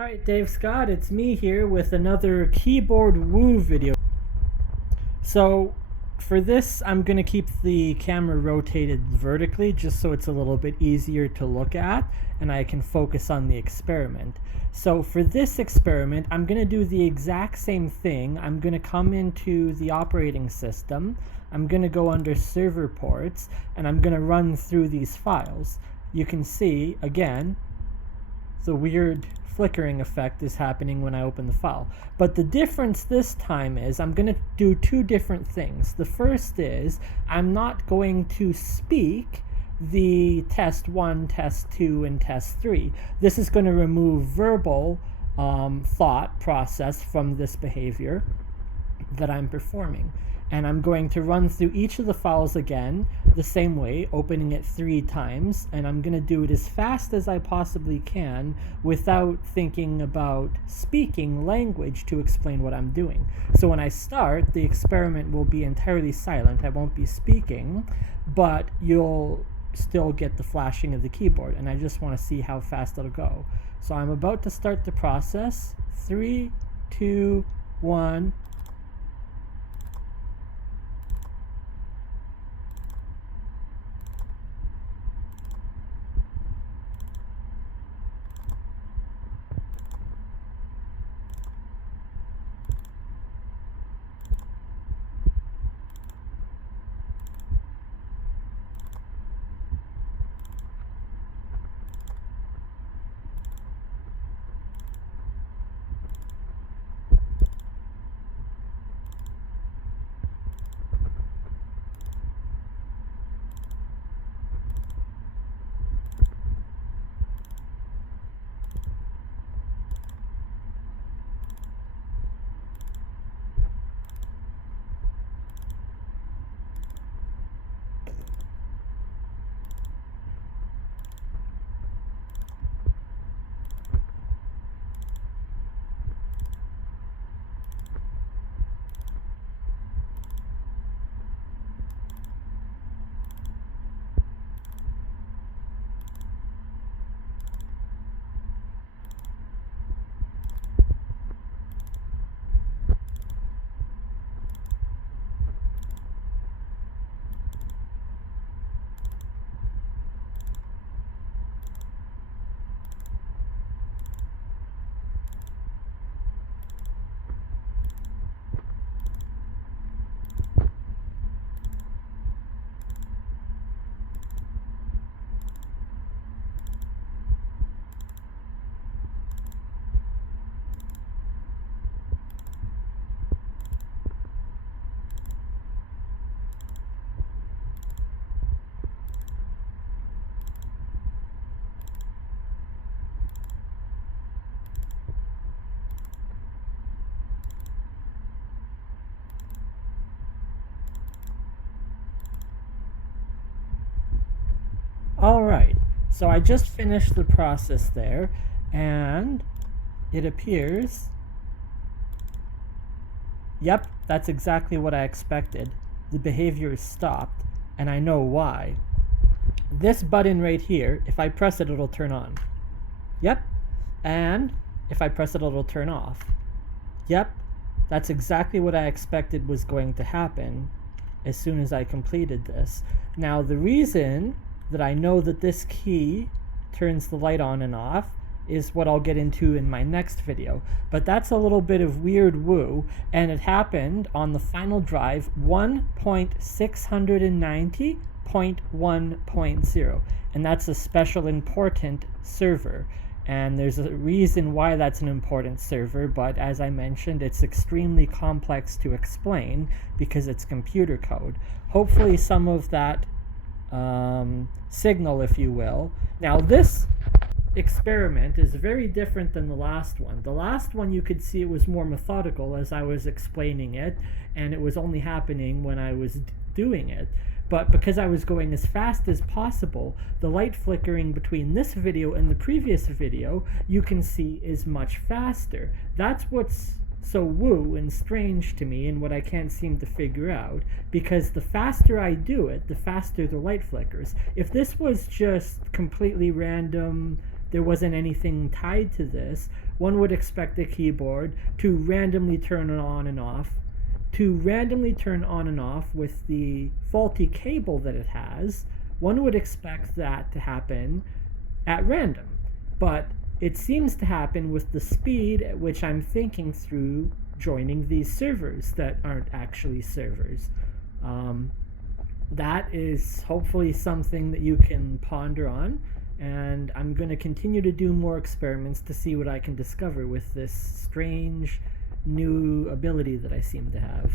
Alright, Dave Scott, it's me here with another keyboard woo video. So for this, I'm going to keep the camera rotated vertically just so it's a little bit easier to look at and I can focus on the experiment. So for this experiment, I'm going to do the exact same thing. I'm going to come into the operating system. I'm going to go under server ports and I'm going to run through these files. You can see, again, the weird flickering effect is happening when I open the file. But the difference this time is I'm going to do two different things. The first is I'm not going to speak the test 1, test 2, and test 3. This is going to remove verbal thought process from this behavior that I'm performing. And I'm going to run through each of the files again the same way, opening it 3 times, and I'm going to do it as fast as I possibly can without thinking about speaking language to explain what I'm doing. So when I start, the experiment will be entirely silent. I won't be speaking, but you'll still get the flashing of the keyboard, and I just want to see how fast it'll go. So I'm about to start the process. 3, 2, 1. Alright, so I just finished the process there, and it appears, yep, that's exactly what I expected. The behavior is stopped, and I know why. This button right here, if I press it, it'll turn on. Yep, and if I press it, it'll turn off. Yep, that's exactly what I expected was going to happen as soon as I completed this. Now, the reason that I know that this key turns the light on and off is what I'll get into in my next video. But that's a little bit of weird woo, and it happened on the final drive 1.690.1.0, and that's a special important server. And there's a reason why that's an important server, but as I mentioned, it's extremely complex to explain because it's computer code. Hopefully some of that signal, if you will. Now this experiment is very different than the last one. The last one, you could see it was more methodical as I was explaining it, and it was only happening when I was doing it. But because I was going as fast as possible, the light flickering between this video and the previous video, you can see is much faster. That's what's so woo and strange to me and what I can't seem to figure out, because the faster I do it, the faster the light flickers. If this was just completely random there wasn't anything tied to this, one would expect the keyboard to randomly turn on and off. To randomly turn on and off with the faulty cable that it has, one would expect that to happen at random. But it seems to happen with the speed at which I'm thinking through joining these servers that aren't actually servers. That is hopefully something that you can ponder on, and I'm going to continue to do more experiments to see what I can discover with this strange new ability that I seem to have.